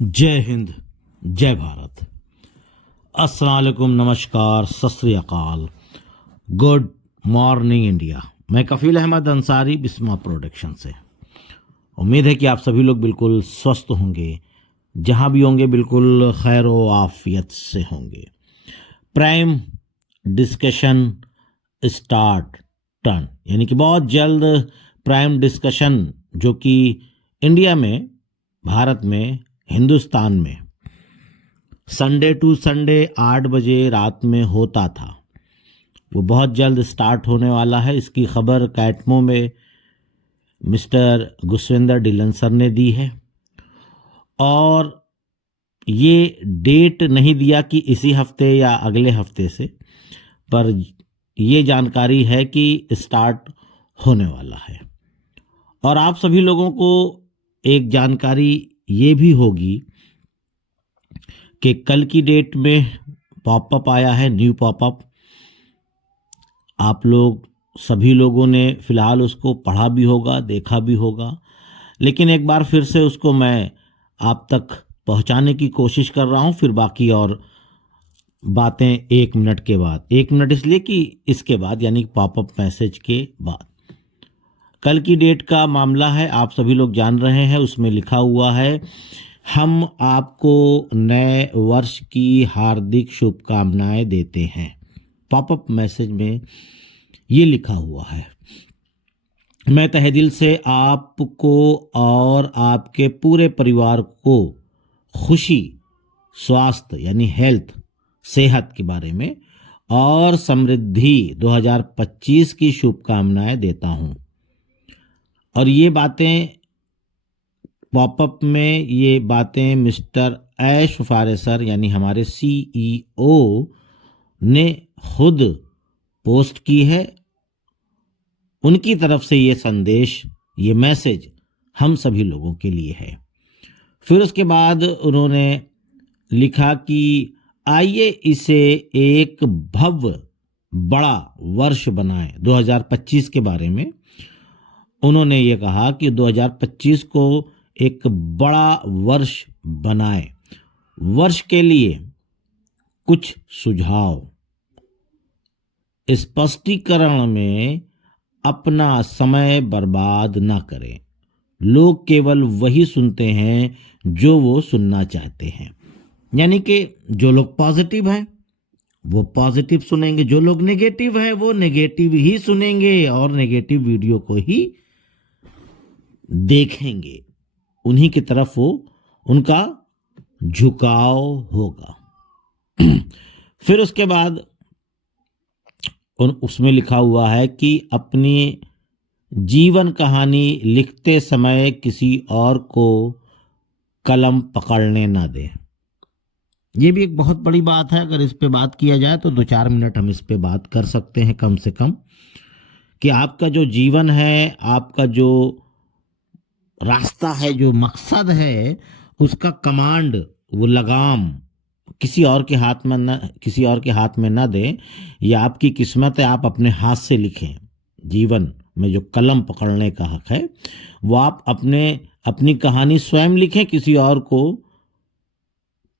जय हिंद, जय भारत। अस्सलाम वालेकुम, नमस्कार, सत श्री अकाल, गुड मॉर्निंग इंडिया। मैं कफील अहमद अंसारी, बिस्मा प्रोडक्शन से। उम्मीद है कि आप सभी लोग बिल्कुल स्वस्थ होंगे, जहां भी होंगे बिल्कुल खैर व आफियत से होंगे। प्राइम डिस्कशन स्टार्ट टर्न, यानी कि बहुत जल्द प्राइम डिस्कशन जो कि इंडिया में, भारत में, हिंदुस्तान में संडे टू संडे 8 बजे रात में होता था, वो बहुत जल्द स्टार्ट होने वाला है। इसकी खबर कैटमो में मिस्टर गुसविंदर डिलन सर ने दी है और ये डेट नहीं दिया कि इसी हफ्ते या अगले हफ्ते से, पर ये जानकारी है कि स्टार्ट होने वाला है। और आप सभी लोगों को एक जानकारी ये भी होगी कि कल की डेट में पॉपअप आया है, न्यू पॉपअप। आप लोग सभी लोगों ने फिलहाल उसको पढ़ा भी होगा, देखा भी होगा, लेकिन एक बार फिर से उसको मैं आप तक पहुंचाने की कोशिश कर रहा हूं। फिर बाकी और बातें 1 मिनट के बाद, 1 मिनट इसलिए कि इसके बाद, यानी पॉपअप मैसेज के बाद। कल की डेट का मामला है, आप सभी लोग जान रहे हैं। उसमें लिखा हुआ है, हम आपको नए वर्ष की हार्दिक शुभकामनाएं देते हैं। पॉपअप मैसेज में ये लिखा हुआ है। मैं तहे दिल से आपको और आपके पूरे परिवार को खुशी, स्वास्थ्य यानी हेल्थ, सेहत के बारे में और समृद्धि 2025 की शुभकामनाएं देता हूं। और ये बातें पॉपअप में, ये बातें मिस्टर ऐश फारेसर यानी हमारे CEO ने खुद पोस्ट की है। उनकी तरफ से ये संदेश, ये मैसेज हम सभी लोगों के लिए है। फिर उसके बाद उन्होंने लिखा कि आइए इसे एक भव्य बड़ा वर्ष बनाएं। 2025 के बारे में उन्होंने ये कहा कि 2025 को एक बड़ा वर्ष बनाएं। वर्ष के लिए कुछ सुझाव, स्पष्टीकरण में अपना समय बर्बाद ना करें। लोग केवल वही सुनते हैं जो वो सुनना चाहते हैं। यानी कि जो लोग पॉजिटिव हैं वो पॉजिटिव सुनेंगे, जो लोग नेगेटिव हैं वो नेगेटिव ही सुनेंगे और नेगेटिव वीडियो को ही देखेंगे। उन्हीं की तरफ वो, उनका झुकाव होगा। फिर उसके बाद उसमें लिखा हुआ है कि अपनी जीवन कहानी लिखते समय किसी और को कलम पकड़ने ना दें। ये भी एक बहुत बड़ी बात है। अगर इस पे बात किया जाए तो 2-4 मिनट हम इस पे बात कर सकते हैं कम से कम, कि आपका जो जीवन है, आपका जो रास्ता है, जो मकसद है, उसका कमांड, वो लगाम किसी और के हाथ में ना, किसी और के हाथ में ना दें। ये आपकी किस्मत है, आप अपने हाथ से लिखें। जीवन में जो कलम पकड़ने का हक है वो आप अपनी कहानी स्वयं लिखें। किसी और को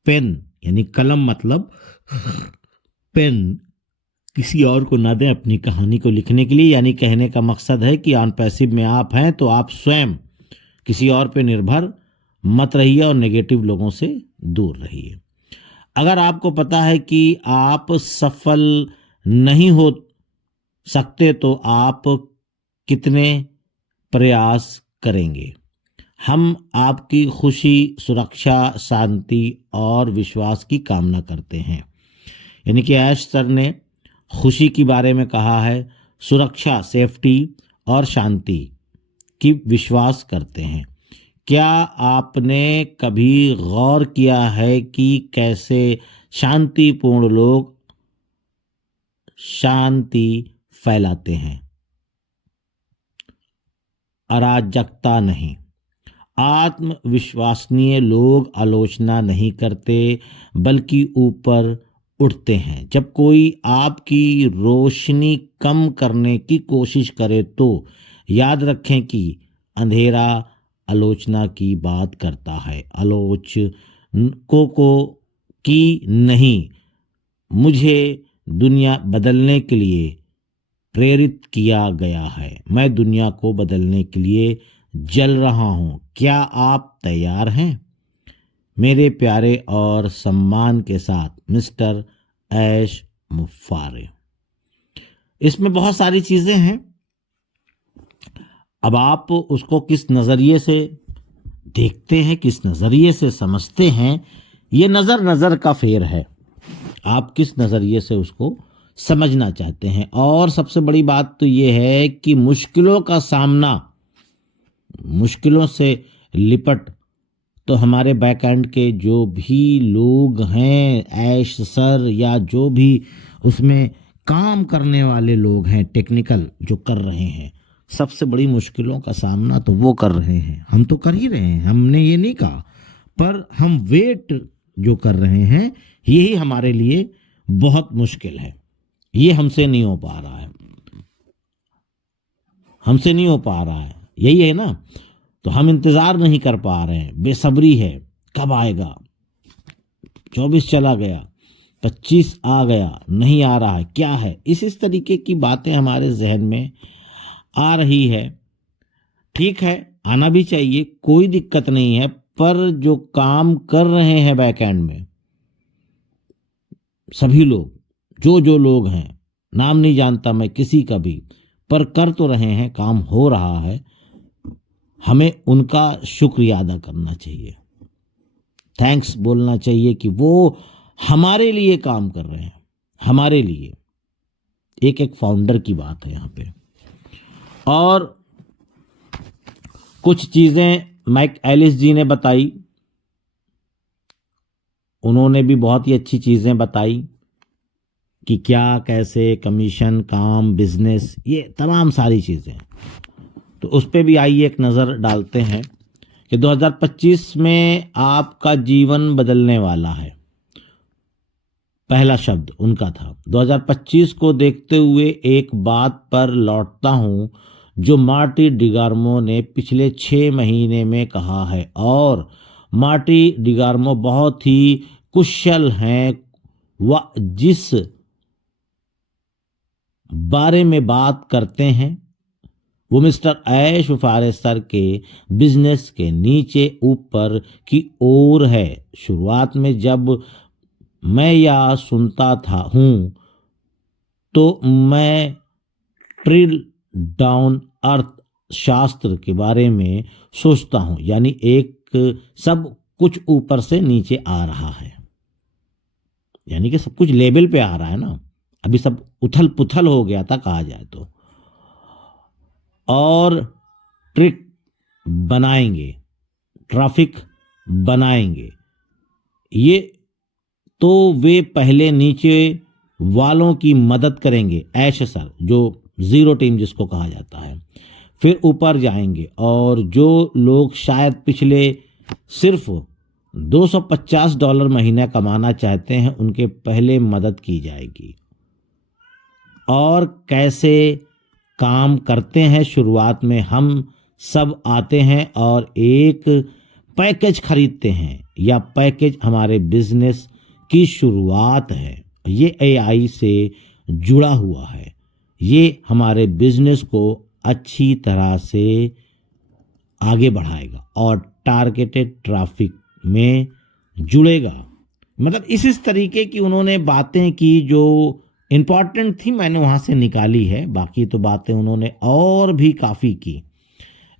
पेन, यानी कलम मतलब पेन, किसी और को ना दें अपनी कहानी को लिखने के लिए। यानी कहने का मकसद है कि ऑन पैसिव में आप हैं तो आप स्वयं किसी और पे निर्भर मत रहिए और नेगेटिव लोगों से दूर रहिए। अगर आपको पता है कि आप सफल नहीं हो सकते तो आप कितने प्रयास करेंगे। हम आपकी खुशी, सुरक्षा, शांति और विश्वास की कामना करते हैं। यानी कि ऐश सर ने खुशी के बारे में कहा है, सुरक्षा, सेफ्टी और शांति की विश्वास करते हैं। क्या आपने कभी गौर किया है कि कैसे शांतिपूर्ण लोग शांति फैलाते हैं, अराजकता नहीं। आत्मविश्वसनीय लोग आलोचना नहीं करते बल्कि ऊपर उठते हैं। जब कोई आपकी रोशनी कम करने की कोशिश करे तो याद रखें कि अंधेरा आलोचना की बात करता है, आलोचकों को की नहीं। मुझे दुनिया बदलने के लिए प्रेरित किया गया है। मैं दुनिया को बदलने के लिए जल रहा हूँ। क्या आप तैयार हैं? मेरे प्यारे और सम्मान के साथ मिस्टर ऐश मुफारे। इसमें बहुत सारी चीज़ें हैं। अब आप उसको किस नज़रिए से देखते हैं, किस नज़रिए से समझते हैं, ये नज़र का फेर है। आप किस नज़रिए से उसको समझना चाहते हैं। और सबसे बड़ी बात तो ये है कि मुश्किलों का सामना, मुश्किलों से लिपट तो हमारे बैक एंड के जो भी लोग हैं, ऐश सर या जो भी उसमें काम करने वाले लोग हैं, टेक्निकल जो कर रहे हैं, सबसे बड़ी मुश्किलों का सामना तो वो कर रहे हैं। हम तो कर ही रहे हैं, हमने ये नहीं कहा, पर हम वेट जो कर रहे हैं यही हमारे लिए बहुत मुश्किल है। ये हमसे नहीं हो पा रहा है, हमसे नहीं हो पा रहा है, यही है ना। तो हम इंतज़ार नहीं कर पा रहे हैं, बेसब्री है, कब आएगा। 24 चला गया, 25 आ गया, नहीं आ रहा है, क्या है। इस तरीके की बातें हमारे जहन में आ रही है। ठीक है, आना भी चाहिए, कोई दिक्कत नहीं है, पर जो काम कर रहे हैं बैक एंड में सभी लोग, जो लोग हैं, नाम नहीं जानता मैं किसी का भी, पर कर तो रहे हैं, काम हो रहा है, हमें उनका शुक्रिया अदा करना चाहिए, थैंक्स बोलना चाहिए कि वो हमारे लिए काम कर रहे हैं, हमारे लिए। एक एक फाउंडर की बात है यहाँ पे। और कुछ चीज़ें माइक एलिस जी ने बताई, उन्होंने भी बहुत ही अच्छी चीज़ें बताई कि क्या कैसे कमीशन, काम, बिजनेस, ये तमाम सारी चीज़ें। तो उस पर भी आइए एक नज़र डालते हैं कि 2025 में आपका जीवन बदलने वाला है। पहला शब्द उनका था। 2025 को देखते हुए एक बात पर लौटता हूं जो मार्टी डिगार्मो ने पिछले 6 महीने में कहा है, और मार्टी डिगार्मो बहुत ही कुशल हैं। वह जिस बारे में बात करते हैं वो मिस्टर ऐश मुफारे सर के बिजनेस के नीचे ऊपर की ओर है। शुरुआत में जब मैं यह सुनता हूं तो मैं ट्रिल डाउन अर्थ शास्त्र के बारे में सोचता हूं, यानी एक सब कुछ ऊपर से नीचे आ रहा है, यानी कि सब कुछ लेवल पे आ रहा है ना। अभी सब उथल पुथल हो गया था कहा जाए तो। और ट्रिक बनाएंगे, ट्रैफिक बनाएंगे, ये तो वे पहले नीचे वालों की मदद करेंगे, ऐश सर जो जीरो टीम जिसको कहा जाता है, फिर ऊपर जाएंगे, और जो लोग शायद पिछले सिर्फ $250 महीना कमाना चाहते हैं उनके पहले मदद की जाएगी। और कैसे काम करते हैं, शुरुआत में हम सब आते हैं और एक पैकेज खरीदते हैं, या पैकेज हमारे बिजनेस की शुरुआत है। ये एआई से जुड़ा हुआ है, ये हमारे बिजनेस को अच्छी तरह से आगे बढ़ाएगा और टारगेटेड ट्रैफिक में जुड़ेगा। मतलब इस तरीके की उन्होंने बातें की जो इम्पॉर्टेंट थी, मैंने वहाँ से निकाली है। बाकी तो बातें उन्होंने और भी काफ़ी की,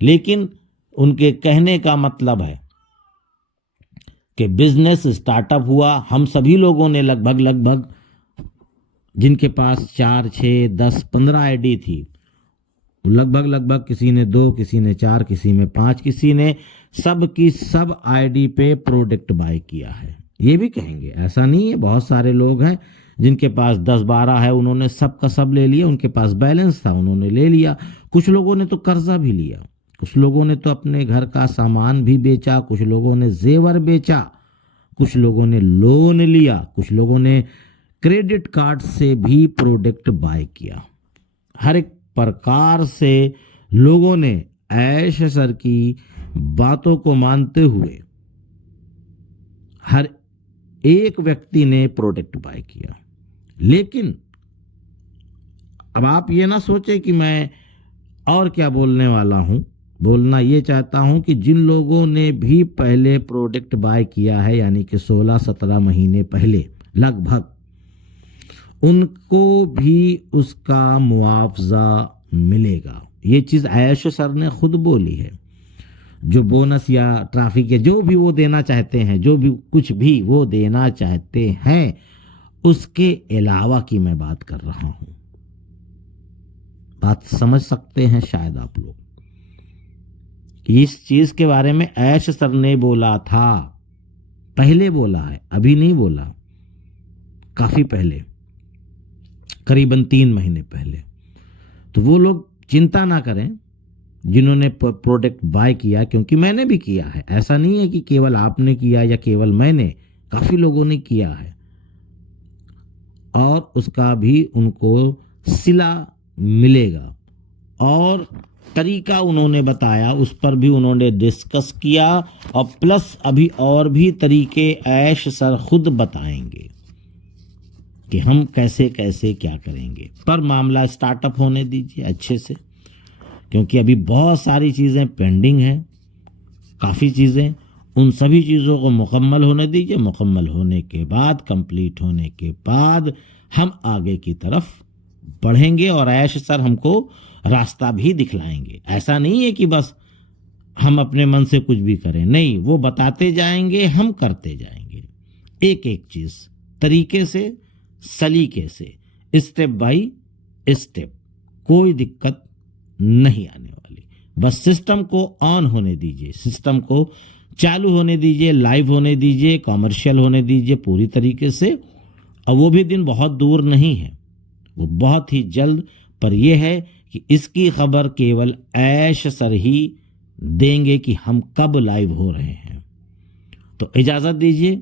लेकिन उनके कहने का मतलब है कि बिजनेस स्टार्टअप हुआ, हम सभी लोगों ने लगभग जिनके पास 4, 6, 10, 15 आईडी थी, लगभग किसी ने 2, किसी ने 4, किसी में 5, किसी ने सब की सब आईडी पे प्रोडक्ट बाय किया है। ये भी कहेंगे, ऐसा नहीं है, बहुत सारे लोग हैं जिनके पास 10-12 है, उन्होंने सब का सब ले लिया, उनके पास बैलेंस था उन्होंने ले लिया। कुछ लोगों ने तो कर्जा भी लिया, कुछ लोगों ने तो अपने घर का सामान भी बेचा, कुछ लोगों ने जेवर बेचा, कुछ लोगों ने लोन लिया, कुछ लोगों ने क्रेडिट कार्ड से भी प्रोडक्ट बाय किया। हर एक प्रकार से लोगों ने ऐश सर की बातों को मानते हुए हर एक व्यक्ति ने प्रोडक्ट बाय किया। लेकिन अब आप ये ना सोचे कि मैं और क्या बोलने वाला हूं, बोलना ये चाहता हूं कि जिन लोगों ने भी पहले प्रोडक्ट बाय किया है, यानी कि 16-17 महीने पहले लगभग, उनको भी उसका मुआवजा मिलेगा। ये चीज़ आयशा सर ने खुद बोली है। जो बोनस या ट्रैफिक या जो भी वो देना चाहते हैं, जो भी कुछ भी वो देना चाहते हैं, उसके अलावा की मैं बात कर रहा हूं। बात समझ सकते हैं शायद आप लोग। इस चीज के बारे में ऐश सर ने बोला था, पहले बोला है, अभी नहीं बोला, काफी पहले, करीबन 3 महीने पहले। तो वो लोग चिंता ना करें जिन्होंने प्रोडक्ट बाय किया, क्योंकि मैंने भी किया है। ऐसा नहीं है कि केवल आपने किया या केवल मैंने, काफी लोगों ने किया है और उसका भी उनको सिला मिलेगा। और तरीका उन्होंने बताया, उस पर भी उन्होंने डिस्कस किया, और प्लस अभी और भी तरीके ऐश सर खुद बताएंगे कि हम कैसे कैसे क्या करेंगे। पर मामला स्टार्टअप होने दीजिए अच्छे से, क्योंकि अभी बहुत सारी चीज़ें पेंडिंग हैं, काफ़ी चीज़ें, उन सभी चीज़ों को मुकम्मल होने दीजिए। मुकम्मल होने के बाद, कंप्लीट होने के बाद हम आगे की तरफ बढ़ेंगे और ऐश सर हमको रास्ता भी दिखलाएंगे। ऐसा नहीं है कि बस हम अपने मन से कुछ भी करें, नहीं, वो बताते जाएंगे, हम करते जाएंगे, एक एक चीज़ तरीके से, सलीके से, स्टेप बाय स्टेप। कोई दिक्कत नहीं आने वाली। बस सिस्टम को ऑन होने दीजिए, सिस्टम को चालू होने दीजिए, लाइव होने दीजिए, कॉमर्शियल होने दीजिए पूरी तरीके से। और वो भी दिन बहुत दूर नहीं है, वो बहुत ही जल्द। पर यह है कि इसकी खबर केवल ऐश सर ही देंगे कि हम कब लाइव हो रहे हैं। तो इजाज़त दीजिए,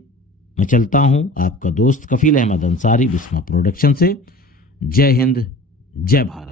मैं चलता हूं। आपका दोस्त कफील अहमद अंसारी, बिस्मा प्रोडक्शन से। जय हिंद, जय भारत।